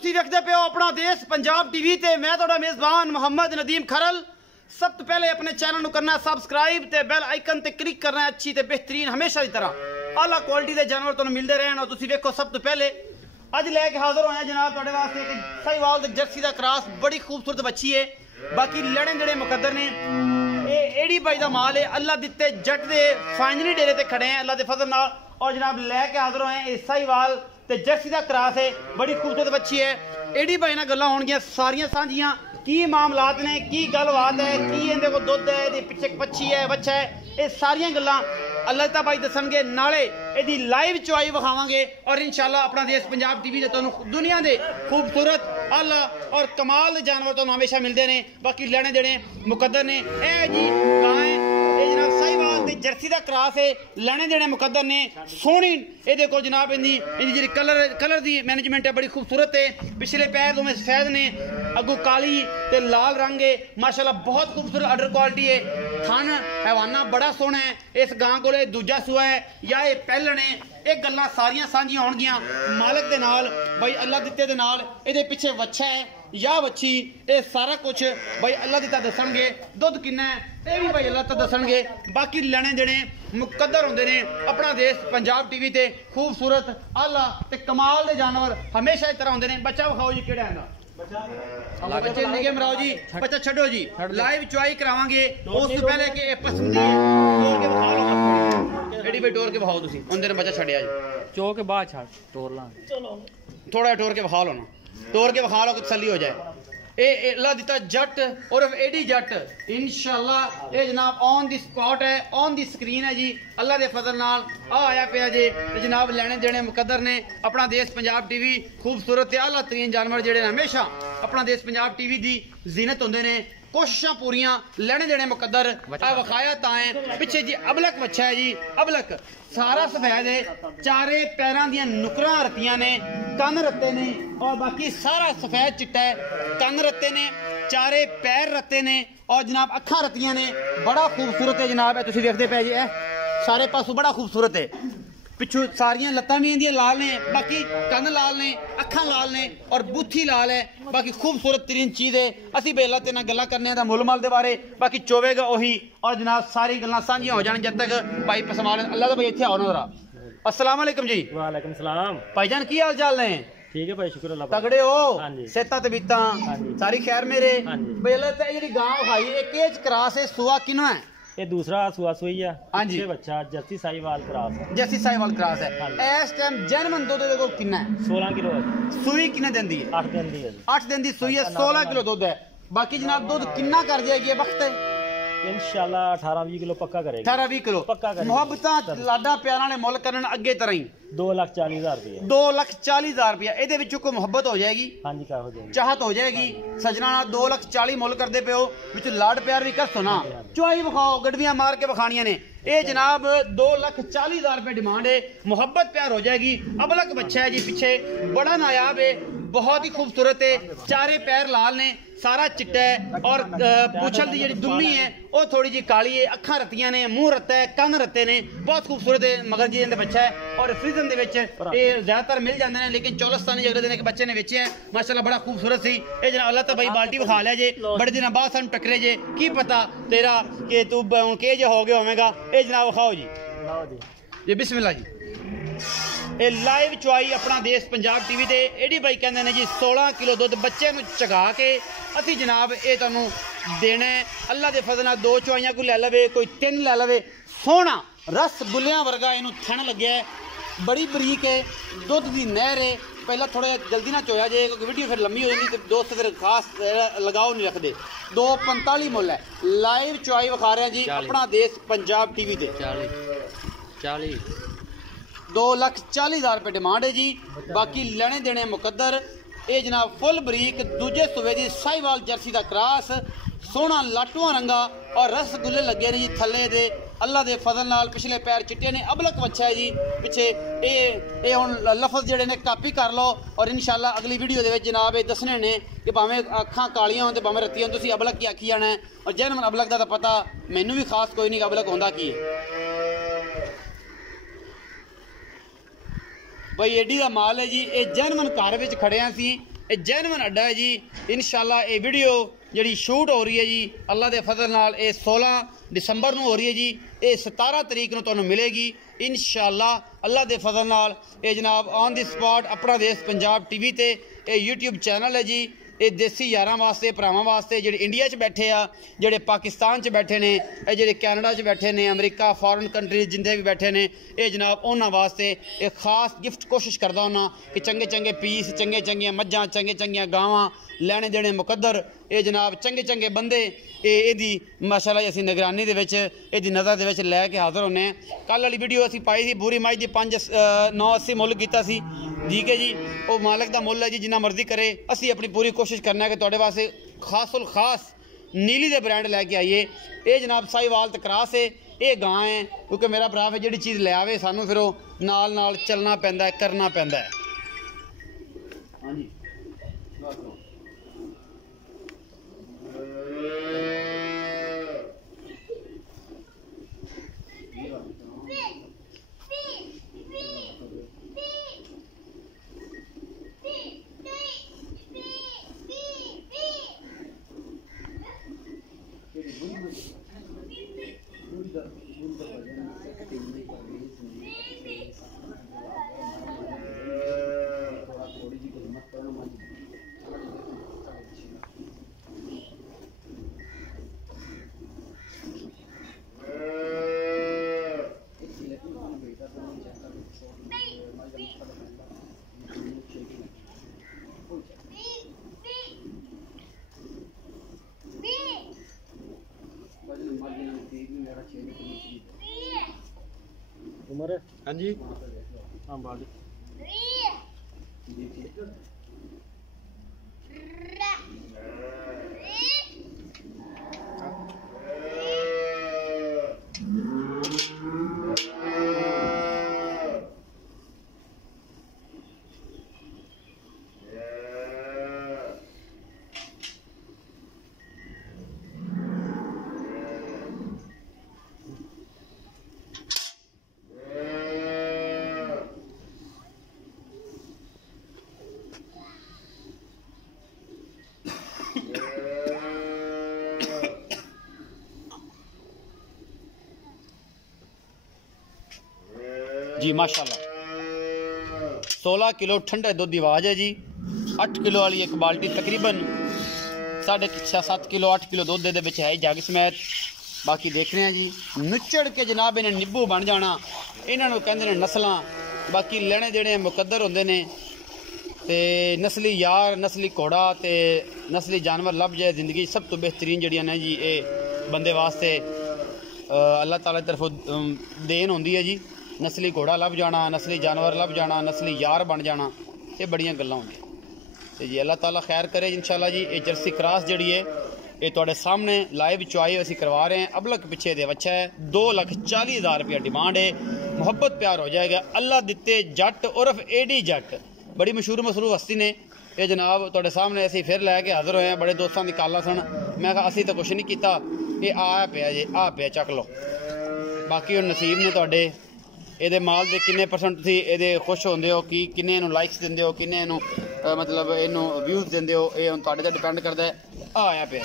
ਤੁਸੀਂ ਵੇਖਦੇ ਪਿਓ ਆਪਣਾ ਦੇਸ਼ ਪੰਜਾਬ ਟੀਵੀ ਤੇ ਮੈਂ ਤੁਹਾਡਾ ਮੇਜ਼ਬਾਨ ਮੁਹੰਮਦ ਨਦੀਮ ਖਰਲ। सब तो पहले अपने चैनल को करना सबसक्राइब ते बेल आइकन ते क्लिक करना है। अच्छी ते बेहतरीन हमेशा की तरह आला क्वालिटी के जानवर तुहानू मिलते रहन। और तुसीं वेखो सब तो पहले अज लैके हाजिर होया जनाब तुहाडे वास्ते एक साहिवाल ते जर्सी दा क्रॉस, बड़ी खूबसूरत बच्ची है। बाकी लड़े जेड़े मुकद्दर ने ये एडी भाई दा माल है। अल्लाह दिते जट दे फाइनली डेरे ते खड़े हैं अल्लाह दे फजल नाल। और जनाब लैके हाजिर होए ये साहिवाल ते जर्सी दा क्रॉस है, बड़ी खूबसूरत बच्ची है। एडी भाई नाल गल्लां होणगियां सारियां सांझियां की मामलात ने, की गलबात है, की इहदे कोल दुध है, इहदे पिछे पच्छी है, बच्चा है, ये सारियां गल्लां अल्लाह ता भाई दसणगे। नाले इहदी लाइव चवाई विखावांगे और इंशाअल्लाह अपना देश पंजाब टीवी ते तुहानू दुनिया दे खूबसूरत आला और कमाल दे जानवर तुहानू हमेशा मिलदे ने। बाकी लैणे देने मुकद्दर ने ए जी गां है ये जनाब साहिवाल ते जर्सी दा क्रॉस है। लैणे देने मुकद्दर ने सोहनी इहदे कोल जनाब इहदी जेहड़ी कलर दी मैनेजमेंट है बड़ी खूबसूरत है। पिछले पैर दोवें सफेद ने, अगू काली ते लाल रंग है। माशाल्लाह बहुत खूबसूरत अडर क्वालिटी है। थन हैवाना बड़ा सोहना है। इस गां को दूजा सूआ है या ये पहलण है। ये गल्लां सारियां सांझियां होणगियां मालक दे नाल भाई अल्लाह दिते दे नाल। इहदे पिछे वच्छा है या वच्छी, ये सारा कुछ भाई अल्लाह दिता दसणगे। दुध किन्ना है ये भी भाई अल्लाह दिता दसणगे। बाकी लैणे देने मुकद्दर होंदे ने अपना देश पंजाब टीवी ते खूबसूरत आला ते कमाल दे जानवर हमेशा इस तरह होंदे ने। बच्चा विखाओ जी केड़ा है बच्चे निगे मराओ जी, बच्चा छड्डो जी। लाइव चुआई करावांगे उस तो पहले कि पसंदी है तोड़ के विखा लो। एडी भाई टोर के विखाओ तुसीं उन दिन बच्चा छड्डिया जी चो के बाद छाड़ तोड़ ला। चलो थोड़ा टोर के विखा लो ना, तोड़ के विखा लो कि तसल्ली हो जाए। ए अल्लाह दिता जट और एडी जट इंशाअल्लाह ये जनाब ऑन दी स्पॉट है, ऑन दी स्क्रीन है जी अल्लाह दे फजल नाल आया पिया जी। जनाब लैणे देने मुकद्दर ने अपना देश पंजाब टीवी खूबसूरत आला तरीन जानवर जेड़े हमेशा अपना देश पंजाब टीवी दी जीनत होंदे ने। कोशिशां पूरियां लैणे देने मुकद्दर विखाया तां पिछे जी अबलक बच्चा है जी। अबलक सारा सफेद है, चारे पैरां दियां नुकरां रत्तियां ने, कन रत्ते ने और बाकी सारा सफेद चिट्टा है। कन रत्ते ने, चारे पैर रत्ते ने और जनाब अखां रत्तियां ने। बड़ा खूबसूरत है जनाब है तुसीं देखदे पे जी सारे पासों बड़ा खूबसूरत है। पिछू सारियां लत्तां भी इंदियां लाल ने, बाकी कन लाल ने, अखां लाल ने और बूथी लाल है। बाकी खूबसूरत तरीन चीज़ है। असीं बेला ते नाल गल्लां करने दा मुल माल दे बारे बाकी चोवेगा ओही और जनाब सारी गल्लां सांझियां हो जान जब तक भाई पसमाल अल्लाह दा भाई इत्थे आओ ना जरा। अस्सलाम वालेकुम जी। वालेकुम सलाम भाईजान की हाल चाल ने? ठीक है भाई शुक्र अल्लाह तगड़े हो? हां जी। सेहतां तबीयतां सारी खैर मेरे? हां जी। बेला ते जेहड़ी गां खाई एक केज क्रॉस है सुआ किनो है? ये दूसरा सुआ सुई है। हां जी। बच्चा जर्सी साहिवाल क्रॉस है। जर्सी साहिवाल क्रॉस है। इस टाइम जेनवन दुध दे कोल कितना है? 16 किलो है। सूई किने देंदी है? 8 दिन दी है। 8 दिन दी सूई है, 16 किलो दुध है। बाकी जनाब दुध कितना कर जाएगी वक्त है? इंशाल्लाह 18-20 किलो पक्का करेगा। 18-20 किलो पक्का करेगा। मोहब्बतां लाडा प्यारा ने मुल करन अगे तरह ही 2,40,000 रुपया। 2,40,000 रुपया ਇਹਦੇ ਵਿੱਚ ਕੋਈ ਮੁਹੱਬਤ ਹੋ ਜਾਏਗੀ? हाँ जी क्या हो जाएगी, चाहत हो जाएगी। सजना 2,40,000 मुल करते पे हो विच लाड प्यार भी कर सुना चुआई विखाओ गड्डियां मार के विखानियां ने। ये जनाब 2,40,000 रुपये डिमांड है। मुहब्बत प्यार हो जाएगी। अबलक बच्चा है जी पिछे बड़ा नायाब है, बहुत ही खूबसूरत है। चारे पैर लाल ने, सारा चिट्टा है और पूछल दी जी दुम्मी है वो थोड़ी जी काली है। अखां रत्तियां ने, मुंह रत्ता है, कन रत्ते ने, बहुत खूबसूरत है। मगर जी इहदा बच्चा है और सीजन दे विच ये ज्यादातर मिल जाते हैं लेकिन चौलस्तानी अगले दिन एक बच्चे ने बेचे हैं माशाल्लाह बड़ा खूबसूरत सी। ये जनाब अल्लाह तो भाई बाल्टी विखा लिया जे, बड़े दिन बाद सानू टकरे जे, की पता तेरा कि तू के जे हो गया होवेगा। ये जनाब विखाओ जी बिस्मिल्लाह जी। ये लाइव चुआई अपना देश पंजाब टीवी ते एडी भाई कहंदे ने जी 16 किलो दुध बच्चे नूं चगा के असी जनाब ये तुहानूं देना है। अल्लाह दे फजल नाल 2 चुआइयां कोई लै लवे, कोई 3 लै लवे। सोहना रस गुलियां वर्गा इनू थन लग्या है, बड़ी बरीक है, दुध दी नहर है। पहला थोड़ा जल्दी ना चोया जाए क्योंकि वीडियो फिर लंबी हो जाती, दोस्त फिर खास लगाओ नहीं रखते। 2,45 मुल है। लाइव चुआई विखा रहे हैं जी अपना देश पंजाब टीवी ते 2,40,000 रुपये डिमांड है जी। बाकी लेने देने मुकद्दर। ये जनाब फुल बरीक दूजे सूबे की साहिवाल जर्सी का क्रॉस, सोहना लाटूआ रंगा और रसगुल्ले लगे ने जी थले दे अल्लाह दे फजल नाल। पिछले पैर चिट्टे ने, अबलक बच्चा है जी पिछे। ये हुण लफज जेडे ने कापी कर लो और इंशाल्लाह अगली वीडियो दे विच जनाब ये दसने ने कि भावें अखां कालियां होण ते भावें रत्तियां होण तुसीं अबलक की आखी जाना है। और जैन अबलक दा तां पता मैनू भी खास कोई नहीं अबलक होंदा की है। भाई एडी का माल है जी। ये जैनमन घर में खड़िया सी ये जेनवन अड्डा है जी। इंशाल्लाह ये वीडियो जी शूट हो रही है जी अल्लाह के फजल नाल, ये 16 दिसंबर को हो रही है जी। ये 17 तरीक को तुहानू मिलेगी इंशाल्लाह अल्लाह के फजल नाल। ये जनाब ऑन द स्पॉट अपना देश पंजाब टीवी ते ये यूट्यूब चैनल है जी। ये देसी यारां वास्ते भरावां वास्ते जेडे इंडिया च बैठे आ, जेडे पाकिस्तान च बैठे ने, ये जेडे कैनेडा च बैठे ने, अमरीका फॉरन कंट्रीज जिंदे भी बैठे ने, ये जनाब उन्हां वास्ते एक खास गिफ्ट कोशिश करदा हुन्ना कि चंगे चंगे पीस, चंगे चंगियां मज्जां, चंगे चंगियां गावां लैने देने मुकद्दर। ये जनाब चंगे चंगे बंदे ये माशाल्लाह असीं निगरानी दे विच इहदी नज़र दे विच लैके हाज़र होने। कल वाली वीडियो असीं पाई सी पूरी मज दी 5,980 मुੱਲ कीता सी। ठीक है जी, वो मालिक दा मुੱਲ है जी, जिन्ना मर्जी करे। असीं अपनी पूरी कोशिश करना है कि तुहाडे वास्ते खासुल खास नीली दे ब्रांड लैके आइए। ये जनाब साहिवाल ते क्रॉस है, ये गां है, क्योंकि मेरा भरा है जिहड़ी चीज़ ले आवे सानू फिर वो नाल नाल चलना पैंदा है, करना पैंदा है। हाँ जी उमर। हाँ जी हाँ बाल जी माशाल्लाह 16 किलो ठंडे दुध की आवाज़ है जी। 8 किलो वाली एक बाल्टी तकरीबन 6.5-7 किलो 8 किलो दुध दे है जग समेत। बाकी देख रहे हैं जी नुचड़ के जनाब इन्हें निब्बू बन जाना, इन्होंने कहते हैं नस्लां। बाकी लेने देने मुकद्दर होंदे ने ते नस्ली यार, नस्ली घोड़ा ते नस्ली जानवर लभ जाए जिंदगी सब तो बेहतरीन जड़ियां ने जी। ये बंदे वास्ते अल्लाह ताला की तरफों देन होंदी है जी। नस्ली घोड़ा लभ जाना, नस्ली जानवर लभ जाना, नस्ली यार बन जाना, ये बड़ियां गल्लां होंदियां ते जी अल्लाह ताला खैर करे इंशाल्लाह जी। ये जर्सी क्रॉस जड़ी है ये तुहाडे सामने लाइव चुआई असीं करवा रहे हैं। अबलक पिछे दे बच्चा है, 2,40,000 रुपया डिमांड है। मुहब्बत प्यार हो जाएगा। अल्लाह दिते जट उर्फ एडी जट बड़ी मशहूर मसरूफ हस्ती ने। ये जनाब तुहाडे सामने असीं फिर लैके हाज़र होए हैं। बड़े दोस्तां दी कालां सन, मैं कहा असीं तो कुछ नहीं कीता, ये आ पिया जे, आ पिया चक लो। बाकी हुण नसीब ने तुहाडे ये माल के किन्ने परसेंट तुसीं ये खुश होंदे हो, कि किन्ने इनू लाइक्स दिंदे हो, किन्ने इनू मतलब इनू व्यूज़ दिंदे हो, ये हुण तुहाडे ते डिपेंड करदा है। आया पिया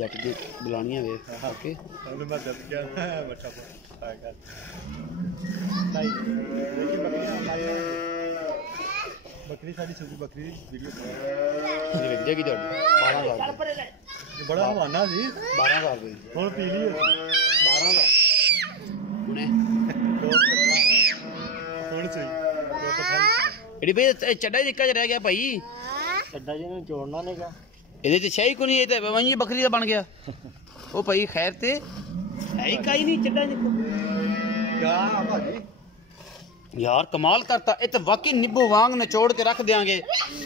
जट की बुलानियां वे ओके बकरी साड़ी सूजी बकरी वीडियो लग जाएगी तुहाडी 12,000 बड़ा हवाना सी 12,000 हुण पी ली 12,000 हुणे हुण सही एडी भाई चड्डा निक्का जिहा रह गया भाई। चड्डा जी ने जोड़ना नहीं का ਇਹਦੇ ਤੇ ਸ਼ਾਹੀ ਕੋ ਨਹੀਂ, ਇਹ ਤਾਂ ਵਹੀਂ ਬੱਕਰੀ ਦਾ ਬਣ ਗਿਆ। ਉਹ ਭਾਈ ਖੈਰ ਤੇ ਹੈ ਹੀ ਕਾਈ ਨਹੀਂ ਚੱਡਾ क्या भाजी यार कमाल करता। ये तो वाकई निब्बू वांग निचोड़ के रख देंगे,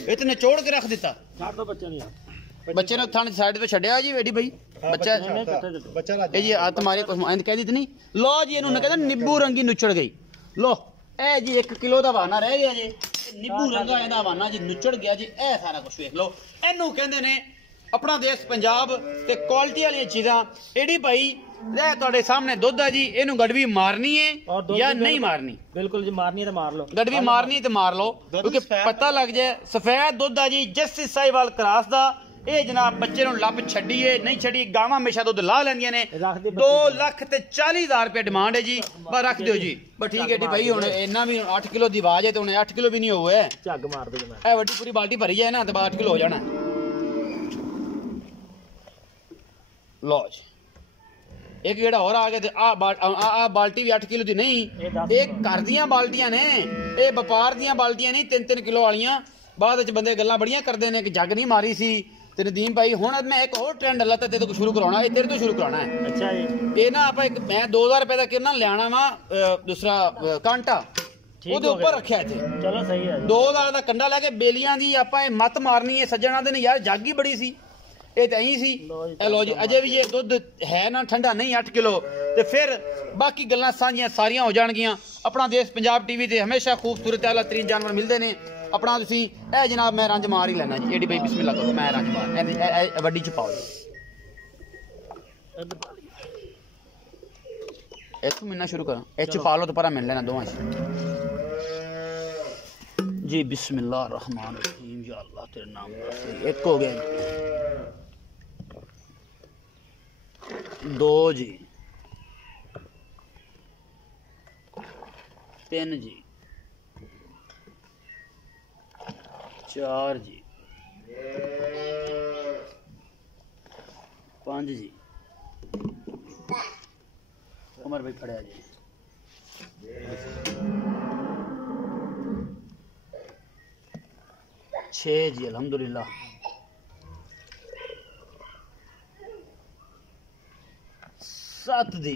ये तो निचोड़ के रख दिता। छाड़ दो बच्चे ने यार, बच्चे ने थाने साइड पे छड़िया जी एडी भाई बच्चा बच्चा ये जी आ तुम्हारे कुछ इंद कह दी नहीं। लो जी इन्होंने कहते निब्बू रंगी नुचड़ गई। लो ए जी 1 किलो का हवाना रह गया जी, निब्बू रंगा ਇਹਦਾ हवाना जी नुचड़ गया जी। ए सारा कुछ देख लो। ਇਹਨੂੰ ਕਹਿੰਦੇ ਨੇ अपना देश पंजाब ते क्वालिटी वाली चीज़ां। एडी भाई ਇਹ ਤੁਹਾਡੇ ਸਾਹਮਣੇ ਦੁੱਧ ਆ ਜੀ, ਇਹਨੂੰ ਗੜਵੀ ਮਾਰਨੀ ਹੈ ਔਰ ਦੁੱਧ ਜਾਂ ਵੀ ਨਹੀਂ ਮਾਰਨੀ। ਬਿਲਕੁਲ ਜੀ, ਮਾਰਨੀ ਹੈ ਤਾਂ ਮਾਰ ਲਓ। ਗੜਵੀ ਮਾਰਨੀ ਤੇ ਮਾਰ ਲਓ, ਕਿਉਂਕਿ ਪਤਾ ਲੱਗ ਜਾਏ। ਸਫੈਦ ਦੁੱਧ ਆ ਜੀ ਜਸਟਿਸ ਸਾਈਵਾਲ ਕਰਾਸ ਦਾ। ਇਹ ਜਨਾਬ ਬੱਚੇ ਨੂੰ ਲੱਭ ਛੱਡੀਏ ਨਹੀਂ ਛੱਡੀ, ਗਾਵਾਂ ਹਮੇਸ਼ਾ ਦੁੱਧ ਲਾ ਲੈਂਦੀਆਂ ਨੇ। 2,40,000 ਰੁਪਏ ਡਿਮਾਂਡ ਹੈ ਜੀ, ਬਸ ਰੱਖ ਦਿਓ ਜੀ। ਬਸ ਠੀਕ ਹੈ ਜੀ ਭਾਈ, ਹੁਣ ਇੰਨਾ ਵੀ 8 ਕਿਲੋ ਦੀ ਆਵਾਜ਼ ਹੈ ਤੇ ਹੁਣ 8 ਕਿਲੋ ਵੀ ਨਹੀਂ ਹੋਵੇ, ਝੱਗ ਮਾਰ ਦੋ ਮੈਂ। ਇਹ ਵੱਡੀ ਪੂਰੀ ਬਾਲਟੀ ਭਰੀ ਜਾਏ ਨਾ ਤੇ 8 ਕਿਲੋ ਹੋ ਜਾਣਾ। ਲਓ ਜੀ, ਇੱਕ ਜਿਹੜਾ ਹੋਰ ਆ ਗਿਆ ਤੇ ਆ ਬਾਲਟੀ ਵੀ 8 ਕਿਲੋ ਦੀ ਨਹੀਂ, ਇਹ ਘਰ ਦੀਆਂ ਬਾਲਟੀਆਂ ਨੇ, ਇਹ ਵਪਾਰ ਦੀਆਂ ਬਾਲਟੀਆਂ ਨਹੀਂ 3-3 ਕਿਲੋ ਵਾਲੀਆਂ। ਬਾਅਦ ਵਿੱਚ ਬੰਦੇ ਗੱਲਾਂ ਬੜੀਆਂ ਕਰਦੇ ਨੇ ਕਿ ਜੱਗ ਨਹੀਂ ਮਾਰੀ ਸੀ। ਤੇ ਨਦੀਮ ਭਾਈ ਹੁਣ ਮੈਂ ਇੱਕ ਹੋਰ ਟ੍ਰੈਂਡ ਲੱਤਾ ਤੇ ਸ਼ੁਰੂ ਕਰਾਉਣਾ, ਇਹ ਤੇਰੇ ਤੋਂ ਸ਼ੁਰੂ ਕਰਾਉਣਾ ਹੈ। ਅੱਛਾ ਜੀ। ਇਹ ਨਾ ਆਪਾਂ ਇੱਕ ਮੈਂ 2000 ਰੁਪਏ ਦਾ ਕਿੰਨਾ ਲਿਆਣਾ ਵਾ ਦੂਸਰਾ ਕਾਂਟਾ, ਉਹਦੇ ਉੱਪਰ ਰੱਖਿਆ ਇੱਥੇ। ਚਲੋ ਸਹੀ ਹੈ। 2000 ਦਾ ਕੰਡਾ ਲੈ ਕੇ ਬੇਲੀਆਂ ਦੀ ਆਪਾਂ ਇਹ ਮੱਤ ਮਾਰਨੀ ਹੈ। ਸੱਜਣਾ ਦੇ ਨੇ ਯਾਰ ਜੱਗ ਹੀ ਬੜੀ ਸੀ, ਇਹ ਤਾਂ ਐਂ ਸੀ। ਇਹ ਲੋ ਜੀ, ਅਜੇ ਵੀ ਜੇ ਦੁੱਧ ਹੈ ਨਾ ਠੰਡਾ ਨਹੀਂ 8 ਕਿਲੋ ਤੇ ਫਿਰ ਬਾਕੀ ਗੱਲਾਂ ਸਾਂਝੀਆਂ ਸਾਰੀਆਂ ਹੋ ਜਾਣਗੀਆਂ। ਆਪਣਾ ਦੇਸ਼ ਪੰਜਾਬ ਟੀਵੀ ਤੇ ਹਮੇਸ਼ਾ ਖੂਬਸੂਰਤ ਆਲਾ ਤਰੀਨ ਜਾਨਵਰ ਮਿਲਦੇ ਨੇ। ਆਪਣਾ ਤੁਸੀਂ ਇਹ ਜਨਾਬ ਮੈਂ ਰੰਜ ਮਾਰ ਹੀ ਲੈਣਾ ਜੀ। ਏਡੀ ਬਈ ਬਿਸਮਿਲ੍ਲਾ ਕਰੋ, ਮੈਂ ਰੰਜ ਮਾਰ ਇਹ ਵੱਡੀ ਚ ਪਾਓ ਜੀ। ਇੱਥੋਂ ਮਿਲਣਾ ਸ਼ੁਰੂ ਕਰਾਂ, ਇਹ ਚ ਪਾ ਲਓ ਦੁਬਾਰਾ ਮਿਲ ਲੈਣਾ ਦੋਵਾਂ ਚ ਜੀ। ਬਿਸਮਿल्लाह रहमान रहीम, या अल्लाह तेरे नाम का। एक हो गया जी, 2 जी, 3 जी, 4 जी, 5 जी। उमर भाई खड़े जी। 6 जी, अल्हम्दुलिल्लाह। 7 जी,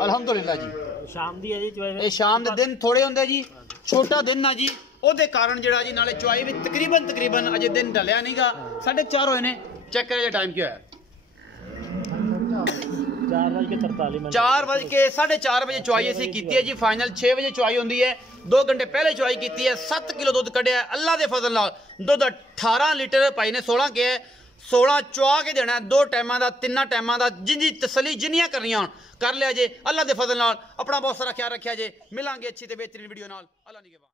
अल्हम्दुलिल्लाह जी। ਸ਼ਾਮ ਦੀ ਹੈ ਜੀ ਚੋਏ। ਇਹ ਸ਼ਾਮ ਦੇ ਦਿਨ ਥੋੜੇ ਹੁੰਦੇ ਜੀ, ਛੋਟਾ ਦਿਨ ਨਾ ਜੀ, ਉਹਦੇ ਕਾਰਨ ਜਿਹੜਾ ਜੀ ਨਾਲੇ ਚੁਆਈ ਵੀ ਤਕਰੀਬਨ ਅਜੇ ਦਿਨ ਢਲਿਆ ਨਹੀਂਗਾ। 4:30 ਹੋਏ ਨੇ। ਚੈੱਕ ਕਰਿਆ ਜੇ ਟਾਈਮ ਕੀ ਹੋਇਆ। 4:43 ਮਿੰਟ। 4:30 ਵਜੇ ਚੁਆਈ ਅਸੀਂ ਕੀਤੀ ਹੈ ਜੀ। ਫਾਈਨਲ 6 ਵਜੇ ਚੁਆਈ ਹੁੰਦੀ ਹੈ। 2 ਘੰਟੇ ਪਹਿਲੇ ਚੁਆਈ ਕੀਤੀ ਹੈ। 7 ਕਿਲੋ ਦੁੱਧ ਕੱਢਿਆ ਅੱਲਾ ਦੇ ਫਜ਼ਲ ਨਾਲ। ਦੁੱਧ 18 ਲੀਟਰ ਭਾਈ ਨੇ 16 ਕਿਹਾ, 16 ਚੁਆ ਕੇ ਦੇਣਾ 2 ਟਾਈਮਾਂ ਦਾ, 3 ਟਾਈਮਾਂ ਦਾ। ਜਿੰਨੀ ਤਸੱਲੀ ਜਿੰਨੀਆਂ ਕਰਨੀਆਂ ਕਰ ਲਿਆ ਜੇ ਅੱਲਾ ਦੇ ਫਜ਼ਲ ਨਾਲ। ਆਪਣਾ ਬਹੁਤ ਸਾਰਾ ਖਿਆਲ ਰੱਖਿਆ ਜੇ। ਮਿਲਾਂਗੇ ਅੱਛੀ ਤੇ ਬਿਹਤਰੀਨ ਵੀਡੀਓ ਨਾਲ। ਅੱਲਾ ਨਿਗਹਿਬਾਨ।